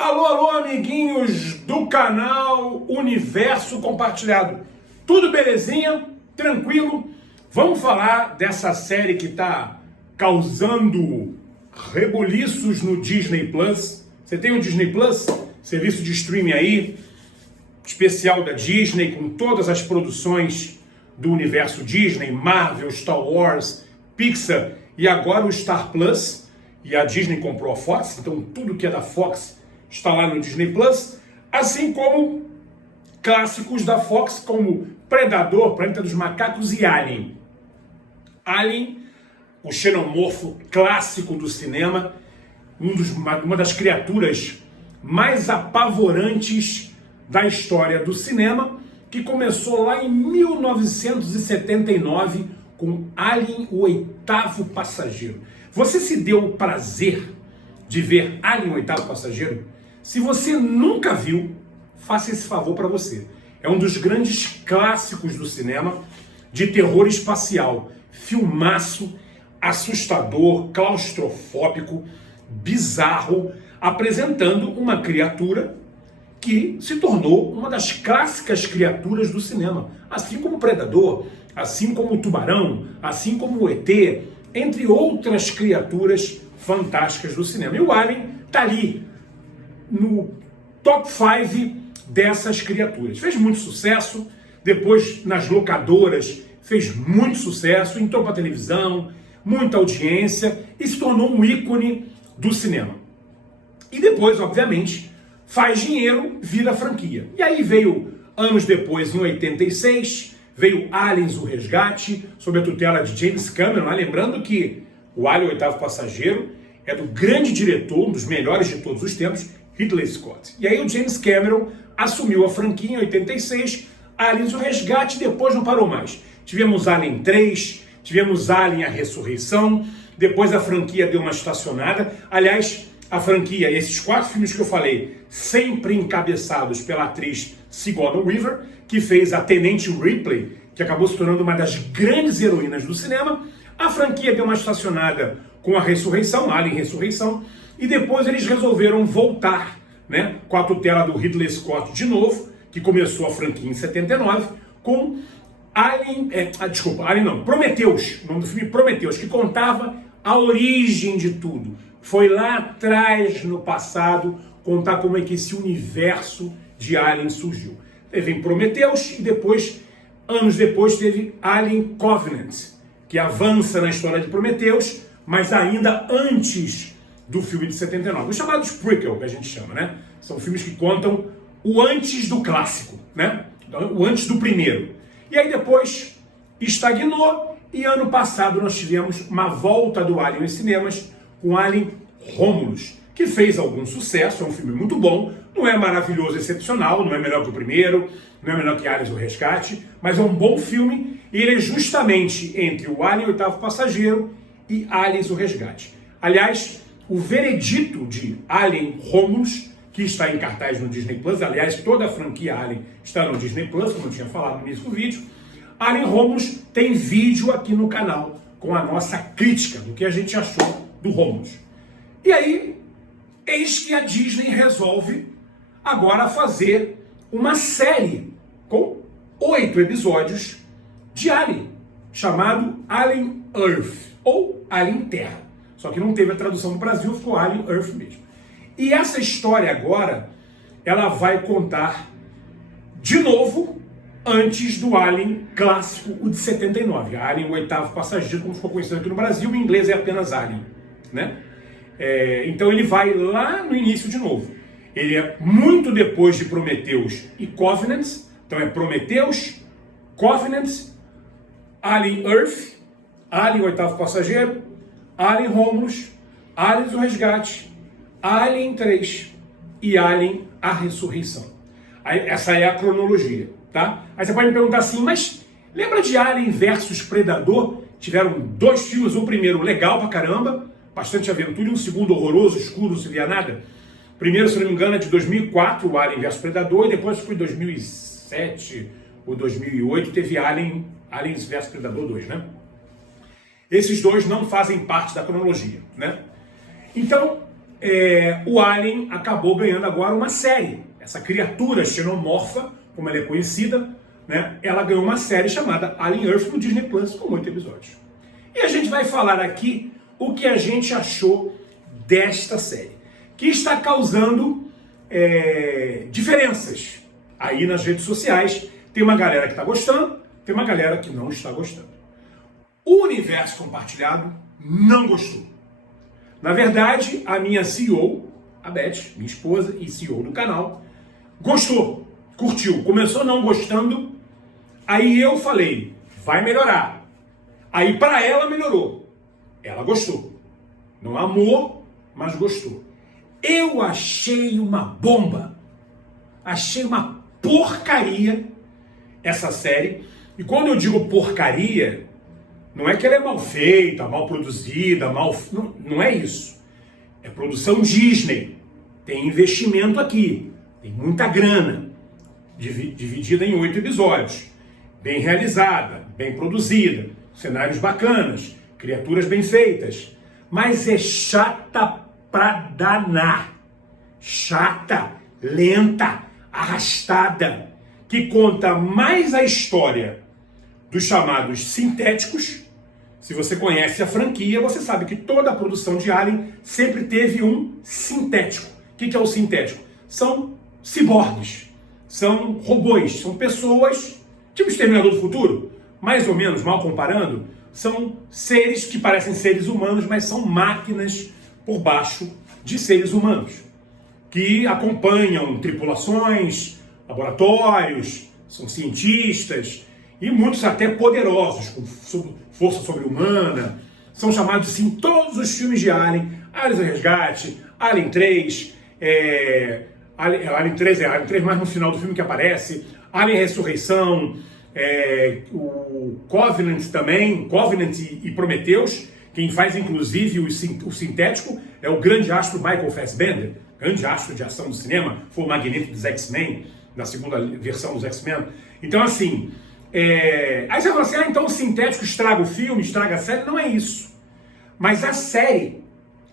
Alô, alô, amiguinhos do canal Universo Compartilhado. Tudo belezinha? Tranquilo? Vamos falar dessa série que está causando rebuliços no Disney Plus. Você tem o Disney Plus? Serviço de streaming aí, especial da Disney, com todas as produções do universo Disney, Marvel, Star Wars, Pixar e agora o Star Plus. E a Disney comprou a Fox, então tudo que é da Fox está lá no Disney Plus, assim como clássicos da Fox como Predador, Planeta dos Macacos e Alien. Alien, o xenomorfo clássico do cinema, uma das criaturas mais apavorantes da história do cinema, que começou lá em 1979 com Alien, o Oitavo Passageiro. Você se deu o prazer de ver Alien, o Oitavo Passageiro? Se você nunca viu, faça esse favor para você. É um dos grandes clássicos do cinema de terror espacial. Filmaço, assustador, claustrofóbico, bizarro, apresentando uma criatura que se tornou uma das clássicas criaturas do cinema. Assim como o Predador, assim como o Tubarão, assim como o ET, entre outras criaturas fantásticas do cinema. E o Alien está ali no top 5 dessas criaturas. Fez muito sucesso, depois nas locadoras fez muito sucesso, entrou para a televisão, muita audiência e se tornou um ícone do cinema. E depois, obviamente, faz dinheiro, vira franquia. E aí veio, anos depois, em 86, veio Aliens, o Resgate, sob a tutela de James Cameron, lembrando que o Alien, o Oitavo Passageiro, é do grande diretor, um dos melhores de todos os tempos, Ridley Scott. E aí o James Cameron assumiu a franquia em 86, Aliens, o Resgate, e depois não parou mais. Tivemos Alien 3, tivemos Alien, a Ressurreição, depois a franquia deu uma estacionada. Aliás, a franquia, esses 4 filmes que eu falei, sempre encabeçados pela atriz Sigourney Weaver, que fez a Tenente Ripley, que acabou se tornando uma das grandes heroínas do cinema. A franquia deu uma estacionada com a Ressurreição, Alien Ressurreição, e depois eles resolveram voltar, né, com a tutela do Ridley Scott de novo, que começou a franquia em 79, com Prometheus, o nome do filme Prometheus, que contava a origem de tudo. Foi lá atrás, no passado, contar como é que esse universo de Alien surgiu. Teve em Prometheus e depois, anos depois, teve Alien Covenant, que avança na história de Prometheus, mas ainda antes do filme de 79. Os chamados prequel, que a gente chama, né? São filmes que contam o antes do clássico, né? O antes do primeiro. E aí depois estagnou e ano passado nós tivemos uma volta do Alien nos cinemas com Alien Romulus, que fez algum sucesso, é um filme muito bom, não é maravilhoso, excepcional, não é melhor que o primeiro, não é melhor que Aliens, o Resgate, mas é um bom filme e ele é justamente entre o Alien, o Oitavo Passageiro e Aliens, o Resgate. Aliás, o veredito de Alien Romulus, que está em cartaz no Disney Plus, aliás, toda a franquia Alien está no Disney Plus, como eu tinha falado no início do vídeo. Alien Romulus tem vídeo aqui no canal com a nossa crítica do que a gente achou do Romulus. E aí, eis que a Disney resolve agora fazer uma série com 8 episódios de Alien, chamado Alien Earth, ou Alien Terra. Só que não teve a tradução no Brasil, ficou Alien Earth mesmo. E essa história agora, ela vai contar de novo antes do Alien clássico, o de 79. Alien, o Oitavo Passageiro, como ficou conhecido aqui no Brasil, em inglês é apenas Alien, né? Então ele vai lá no início de novo. Ele é muito depois de Prometheus e Covenant. Então é Prometheus, Covenant, Alien Earth, Alien, o Oitavo Passageiro, Alien Romulus, Aliens, o Resgate, Alien 3 e Alien, a Ressurreição. Essa é a cronologia, tá? Aí você pode me perguntar assim, mas lembra de Alien versus Predador? Tiveram 2 filmes, o primeiro legal pra caramba, bastante aventura, e um segundo horroroso, escuro, não se via nada. O primeiro, se não me engano, é de 2004, o Alien versus Predador, e depois foi 2007 ou 2008, teve Aliens versus Predador 2, né? Esses 2 não fazem parte da cronologia, né? Então, o Alien acabou ganhando agora uma série. Essa criatura xenomorfa, como ela é conhecida, né, ela ganhou uma série chamada Alien Earth no Disney Plus, com 8 episódios. E a gente vai falar aqui o que a gente achou desta série, que está causando diferenças aí nas redes sociais. Tem uma galera que está gostando, tem uma galera que não está gostando. O universo compartilhado não gostou. Na verdade, a minha CEO, a Beth, minha esposa e CEO do canal, gostou, curtiu. Começou não gostando, aí eu falei, vai melhorar. Aí para ela melhorou. Ela gostou. Não amou, mas gostou. Eu achei uma bomba. Achei uma porcaria essa série. E quando eu digo porcaria, não é que ela é mal feita, mal produzida, não é isso. É produção Disney. Tem investimento aqui. Tem muita grana. Dividida em 8 episódios. Bem realizada, bem produzida. Cenários bacanas, criaturas bem feitas. Mas é chata pra danar. Chata, lenta, arrastada. Que conta mais a história dos chamados sintéticos. Se você conhece a franquia, você sabe que toda a produção de Alien sempre teve um sintético. O que é o sintético? São ciborgues, são robôs, são pessoas, tipo Exterminador do Futuro, mais ou menos, mal comparando, são seres que parecem seres humanos, mas são máquinas por baixo de seres humanos, que acompanham tripulações, laboratórios, são cientistas, e muitos até poderosos, com força sobre-humana. São chamados assim em todos os filmes de Alien. Alien Resgate, Alien 3, Alien 3 mais no final do filme que aparece, Alien Ressurreição, o Covenant também, Covenant e Prometheus. Quem faz inclusive o sintético é o grande astro Michael Fassbender, grande astro de ação do cinema, foi o Magneto dos X-Men, na segunda versão dos X-Men. Então assim, aí você fala assim, então o sintético estraga o filme, estraga a série. Não é isso. Mas a série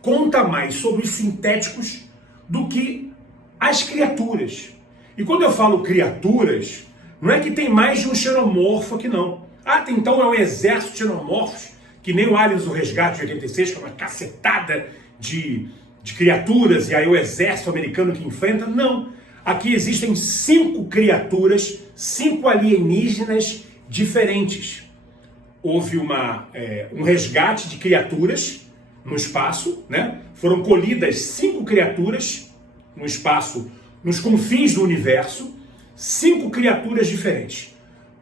conta mais sobre os sintéticos do que as criaturas. E quando eu falo criaturas, não é que tem mais de um xenomorfo aqui não. Então é um exército de xenomorfos, que nem o Aliens do Resgate de 86, que é uma cacetada de criaturas, e aí o exército americano que enfrenta. Não. Aqui existem 5 criaturas, 5 alienígenas diferentes. Houve um resgate de criaturas no espaço, né? Foram colhidas 5 criaturas no espaço, nos confins do universo, 5 criaturas diferentes.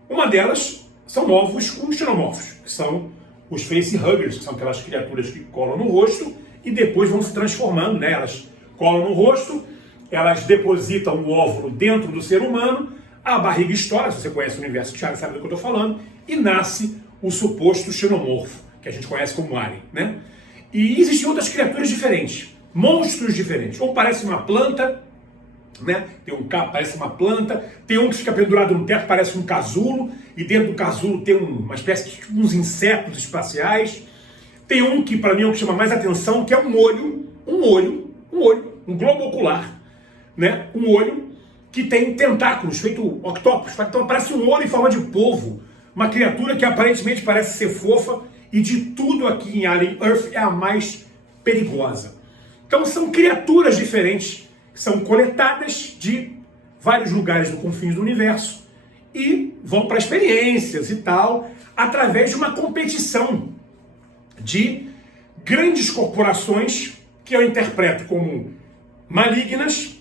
Uma delas são ovos com xenomorfos, que são os facehuggers, que são aquelas criaturas que colam no rosto e depois vão se transformando, né? Elas colam no rosto, elas depositam o óvulo dentro do ser humano, a barriga estoura, se você conhece o universo de Chaves, sabe do que eu estou falando, e nasce o suposto xenomorfo, que a gente conhece como Alien, né? E existem outras criaturas diferentes, monstros diferentes. Um parece uma planta, né? Tem um que parece uma planta, tem um que fica pendurado no teto, parece um casulo, e dentro do casulo tem uma espécie de uns insetos espaciais. Tem um que para mim é o que chama mais atenção, que é um globo ocular, né? Um olho que tem tentáculos, feito octopus, então parece um olho em forma de polvo, uma criatura que aparentemente parece ser fofa, e de tudo aqui em Alien Earth é a mais perigosa. Então são criaturas diferentes, que são coletadas de vários lugares do confins do universo e vão para experiências e tal, através de uma competição de grandes corporações que eu interpreto como malignas,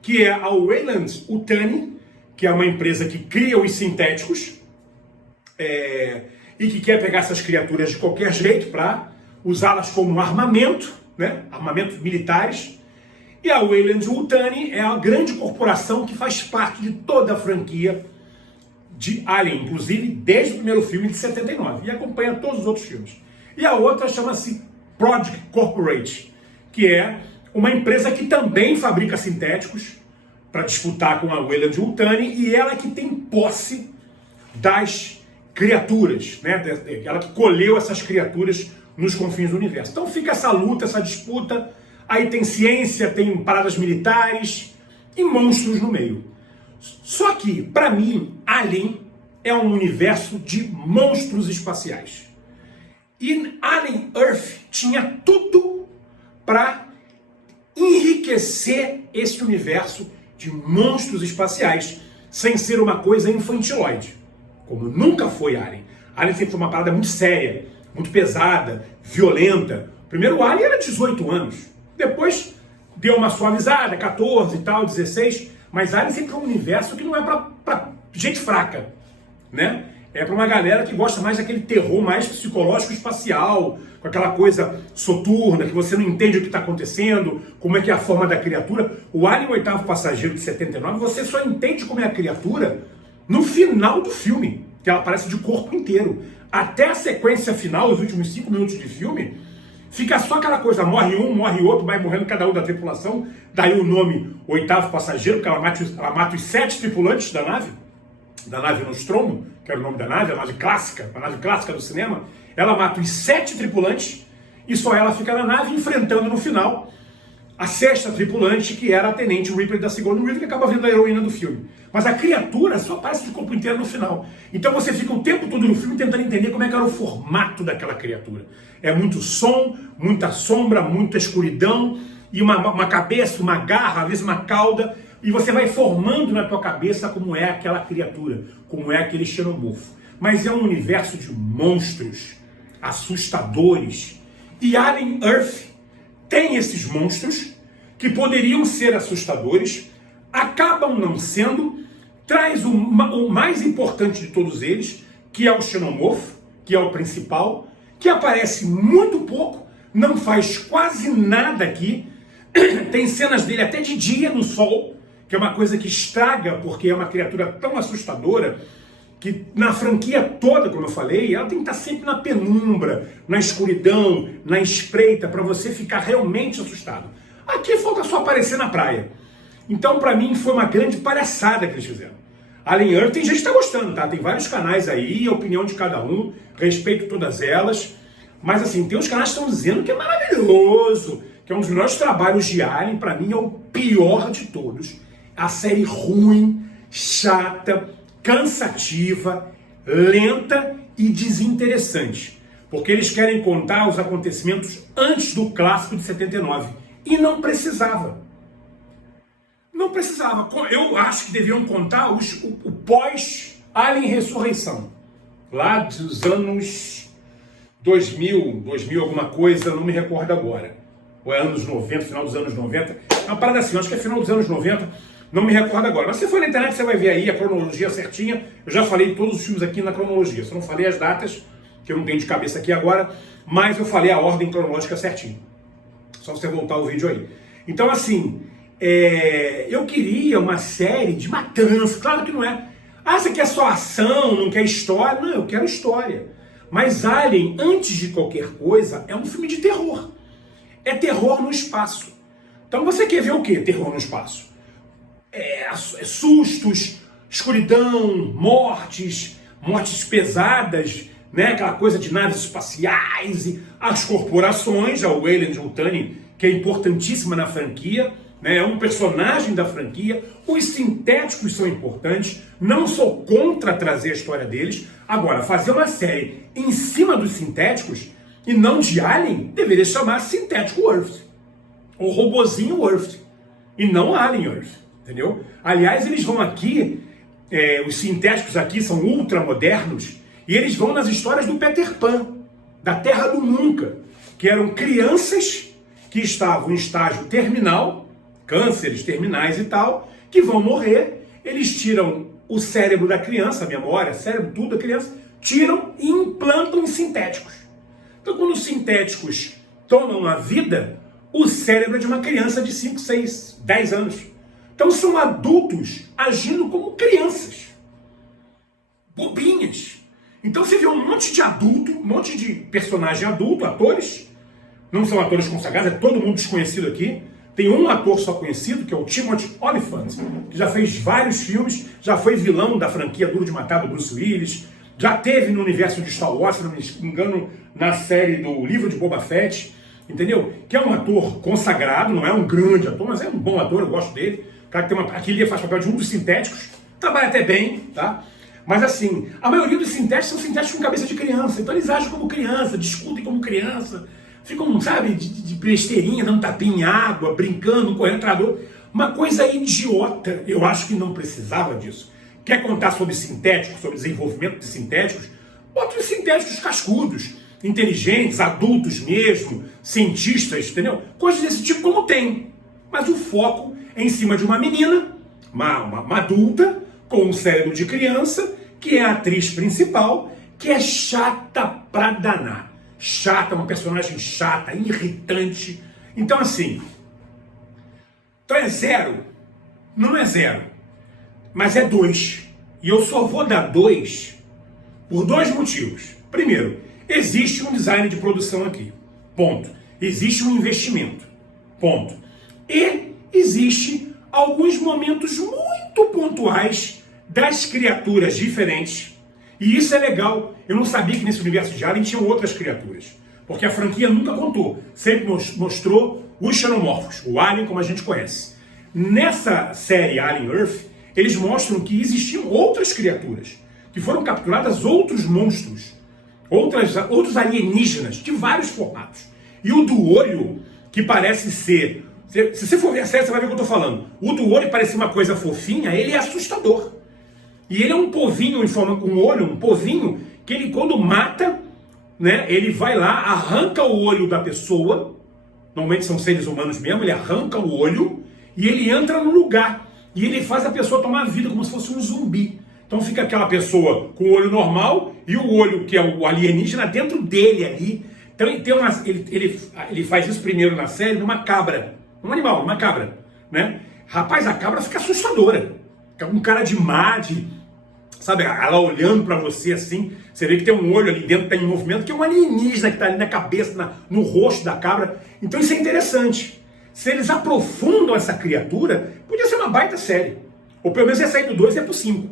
que é a Weyland-Yutani, que é uma empresa que cria os sintéticos e que quer pegar essas criaturas de qualquer jeito para usá-las como armamento, né? Armamentos militares. E a Weyland-Yutani é a grande corporação que faz parte de toda a franquia de Alien, inclusive desde o primeiro filme de 79, e acompanha todos os outros filmes. E a outra chama-se Project Corporate, que é uma empresa que também fabrica sintéticos para disputar com a Weyland-Yutani, e ela que tem posse das criaturas, né? Ela que colheu essas criaturas nos confins do universo. Então fica essa luta, essa disputa. aí tem ciência, tem paradas militares e monstros no meio. Só que, para mim, Alien é um universo de monstros espaciais. E Alien Earth tinha tudo para enriquecer esse universo de monstros espaciais sem ser uma coisa infantiloide, como nunca foi Alien. Alien sempre foi uma parada muito séria, muito pesada, violenta. O primeiro Alien era 18 anos, depois deu uma suavizada, 14 e tal, 16, mas Alien sempre foi um universo que não é pra gente fraca, né? É pra uma galera que gosta mais daquele terror mais psicológico espacial, com aquela coisa soturna, que você não entende o que está acontecendo, como é que é a forma da criatura. O Alien, o Oitavo Passageiro de 79, você só entende como é a criatura no final do filme, que ela aparece de corpo inteiro. Até a sequência final, os últimos 5 minutos de filme, fica só aquela coisa, morre um, morre outro, vai morrendo cada um da tripulação, daí o nome Oitavo Passageiro, porque ela mata os 7 tripulantes da nave Nostromo, que era o nome da nave, a nave clássica do cinema. Ela mata os 7 tripulantes e só ela fica na nave enfrentando no final a 6ª tripulante, que era a Tenente Ripley da Sigourney Weaver, que acaba vendo a heroína do filme. Mas a criatura só aparece de corpo inteiro no final. Então você fica o tempo todo no filme tentando entender como é que era o formato daquela criatura. É muito som, muita sombra, muita escuridão, e uma cabeça, uma garra, às vezes uma cauda, e você vai formando na tua cabeça como é aquela criatura, como é aquele xenomorfo. Mas é um universo de monstros assustadores. E Alien Earth tem esses monstros que poderiam ser assustadores, acabam não sendo, traz o mais importante de todos eles, que é o xenomorfo, que é o principal, que aparece muito pouco, não faz quase nada aqui, tem cenas dele até de dia no sol, que é uma coisa que estraga, porque é uma criatura tão assustadora, que na franquia toda, como eu falei, ela tem que estar sempre na penumbra, na escuridão, na espreita, para você ficar realmente assustado. Aqui falta só aparecer na praia. Então, para mim, foi uma grande palhaçada que eles fizeram. Alien Earth, tem gente que está gostando, tá? Tem vários canais aí, a opinião de cada um, respeito todas elas. Mas, assim, tem uns canais que estão dizendo que é maravilhoso, que é um dos melhores trabalhos de Alien. Para mim, é o pior de todos. A série ruim, chata, cansativa, lenta e desinteressante. Porque eles querem contar os acontecimentos antes do clássico de 79. E não precisava. Não precisava. Eu acho que deviam contar o pós-Alien Ressurreição. Lá dos anos 2000 alguma coisa, não me recordo agora. Ou é anos 90, final dos anos 90. Uma parada assim, acho que é final dos anos 90. Não me recordo agora. Mas se for na internet, você vai ver aí a cronologia certinha. Eu já falei todos os filmes aqui na cronologia. Só não falei as datas, que eu não tenho de cabeça aqui agora. Mas eu falei a ordem cronológica certinha. Só você voltar o vídeo aí. Então, assim, eu queria uma série de matança. Claro que não é. Ah, você quer só ação, não quer história? Não, eu quero história. Mas Alien, antes de qualquer coisa, é um filme de terror. É terror no espaço. Então você quer ver o quê? Terror no espaço. Sustos, escuridão, mortes pesadas, né? Aquela coisa de naves espaciais e as corporações, a Weyland-Yutani, que é importantíssima na franquia, né? É um personagem da franquia. Os sintéticos são importantes, não sou contra trazer a história deles. Agora, fazer uma série em cima dos sintéticos e não de Alien, deveria chamar Sintético Earth, ou Robozinho Earth, e não Alien Earth, entendeu? Aliás, eles vão aqui, os sintéticos aqui são ultramodernos, e eles vão nas histórias do Peter Pan, da Terra do Nunca, que eram crianças que estavam em estágio terminal, cânceres terminais e tal, que vão morrer. Eles tiram o cérebro da criança, a memória, cérebro, tudo da criança, tiram e implantam em sintéticos. Então, quando os sintéticos tomam a vida, o cérebro é de uma criança de 5, 6, 10 anos. Então, são adultos agindo como crianças. Bobinhas. Então, você vê um monte de adulto, um monte de personagem adulto, atores. Não são atores consagrados, é todo mundo desconhecido aqui. Tem um ator só conhecido, que é o Timothy Olyphant, que já fez vários filmes, já foi vilão da franquia Duro de Matar do Bruce Willis, já teve no universo de Star Wars, se não me engano, na série do livro de Boba Fett. entendeu? Que é um ator consagrado, não é um grande ator, mas é um bom ator, eu gosto dele. O cara que tem aqui ele faz papel de um dos sintéticos, trabalha até bem, tá? Mas assim, a maioria dos sintéticos são sintéticos com cabeça de criança, então eles agem como criança, discutem como criança, ficam, sabe, de besteirinha, dando tapinha em água, brincando, correndo atrás do outro. Uma coisa idiota, eu acho que não precisava disso. Quer contar sobre sintéticos, sobre desenvolvimento de sintéticos? Bota os sintéticos cascudos, inteligentes, adultos mesmo, cientistas, entendeu? Coisas desse tipo como tem. Mas o foco é em cima de uma menina, uma adulta, com um cérebro de criança, que é a atriz principal, que é chata pra danar. Chata, uma personagem chata, irritante. Então assim, então é 0, não é 0, mas é 2. E eu só vou dar 2 por 2 motivos. Primeiro, existe um design de produção aqui, ponto. Existe um investimento, ponto. E existe alguns momentos muito pontuais das criaturas diferentes. E isso é legal. Eu não sabia que nesse universo de Alien tinham outras criaturas. Porque a franquia nunca contou. Sempre mostrou os xenomorfos, o Alien como a gente conhece. Nessa série Alien Earth, eles mostram que existiam outras criaturas, que foram capturadas outros monstros, outros alienígenas, de vários formatos. E o do olho, que parece ser... Se você for ver a série, você vai ver o que eu estou falando. O do olho parece uma coisa fofinha, ele é assustador. E ele é um povinho em forma com olho, um povinho, que ele quando mata, né, ele vai lá, arranca o olho da pessoa, normalmente são seres humanos mesmo, ele arranca o olho e ele entra no lugar. E ele faz a pessoa tomar vida como se fosse um zumbi. Então fica aquela pessoa com o olho normal e o olho que é o alienígena dentro dele ali. Então ele faz isso primeiro na série numa cabra, um animal, uma cabra, né? Rapaz, a cabra fica assustadora. Fica com cara de má, sabe, ela olhando pra você assim, você vê que tem um olho ali dentro, tá em movimento, que é um alienígena que tá ali na cabeça, no rosto da cabra. Então isso é interessante. Se eles aprofundam essa criatura, podia ser uma baita série. Ou pelo menos ia sair do 2 e ia pro 5.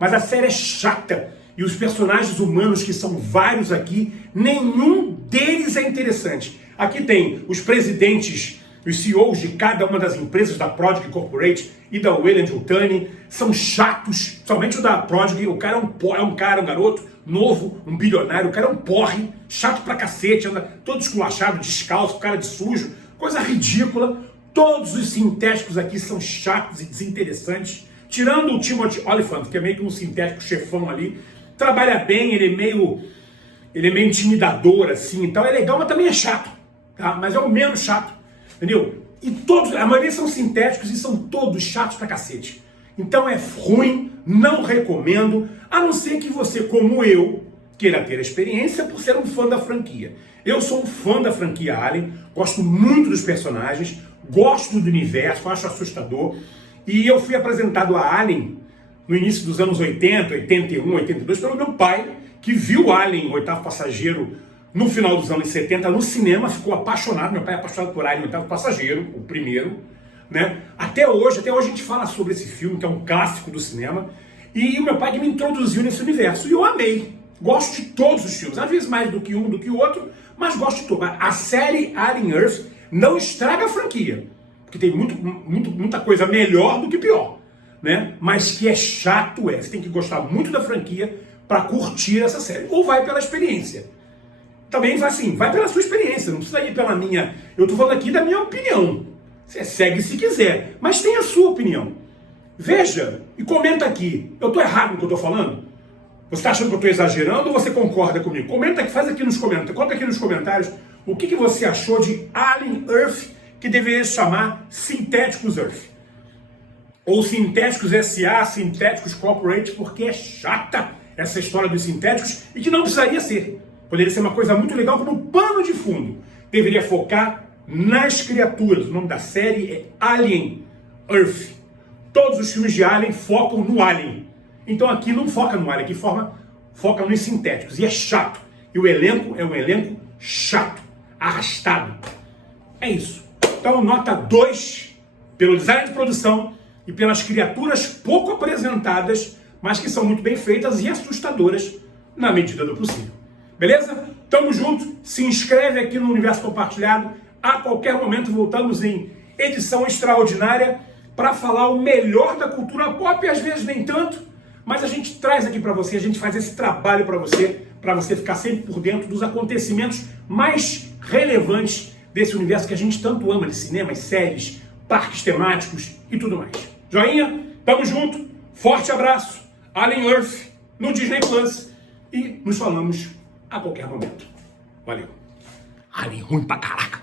Mas a série é chata. E os personagens humanos, que são vários aqui, nenhum deles é interessante. Aqui tem os presidentes, os CEOs de cada uma das empresas da Prodigy Corporate e da Weyland-Yutani, são chatos. Somente o da Prodigy, o cara é um garoto novo, um bilionário, o cara é um porre, chato pra cacete, anda todo esculachado, descalço, cara de sujo, coisa ridícula. Todos os sintéticos aqui são chatos e desinteressantes, tirando o Timothy Olyphant, que é meio que um sintético chefão ali, trabalha bem, ele é meio intimidador assim, então é legal, mas também é chato, tá? Mas é o menos chato, entendeu? E todos, a maioria são sintéticos e são todos chatos pra cacete. Então é ruim, não recomendo, a não ser que você, como eu, queira ter a experiência por ser um fã da franquia. Eu sou um fã da franquia Alien, gosto muito dos personagens, gosto do universo, acho assustador. E eu fui apresentado a Alien no início dos anos 80, 81, 82, pelo meu pai, que viu Alien, o Oitavo Passageiro, no final dos anos 70, no cinema, ficou apaixonado. Meu pai é apaixonado por Alien, o Oitavo Passageiro, o primeiro, né? Até hoje a gente fala sobre esse filme, que é um clássico do cinema. E o meu pai que me introduziu nesse universo. E eu amei. Gosto de todos os filmes, às vezes mais do que um, do que o outro, mas gosto de todos. A série Alien Earth não estraga a franquia, porque tem muita coisa melhor do que pior, né? Mas que é chato é. Você tem que gostar muito da franquia para curtir essa série. Ou vai pela experiência. Também vai assim, vai pela sua experiência, não precisa ir pela minha. Eu estou falando aqui da minha opinião. Você segue se quiser, mas tem a sua opinião. Veja e comenta aqui. Eu estou errado no que eu estou falando? Você está achando que eu estou exagerando ou você concorda comigo? Comenta aqui, faz aqui nos comentários. Conta aqui nos comentários o que você achou de Alien Earth, que deveria se chamar Sintéticos Earth. Ou Sintéticos S.A., Sintéticos Corporate, porque é chata essa história dos sintéticos e que não precisaria ser. Poderia ser uma coisa muito legal como pano de fundo. Deveria focar nas criaturas. O nome da série é Alien Earth. Todos os filmes de Alien focam no Alien. Então aqui não foca no Alien, aqui foca nos sintéticos. E é chato. E o elenco é um elenco chato, arrastado. É isso. Então nota 2 pelo design de produção e pelas criaturas pouco apresentadas, mas que são muito bem feitas e assustadoras na medida do possível. Beleza? Tamo junto, se inscreve aqui no Universo Compartilhado. A qualquer momento voltamos em edição extraordinária para falar o melhor da cultura pop, às vezes nem tanto, mas a gente traz aqui para você, a gente faz esse trabalho para você ficar sempre por dentro dos acontecimentos mais relevantes desse universo que a gente tanto ama, de cinemas, séries, parques temáticos e tudo mais. Joinha? Tamo junto, forte abraço, Alien Earth no Disney Plus e nos falamos a qualquer momento. Valeu. Alien ruim pra caraca.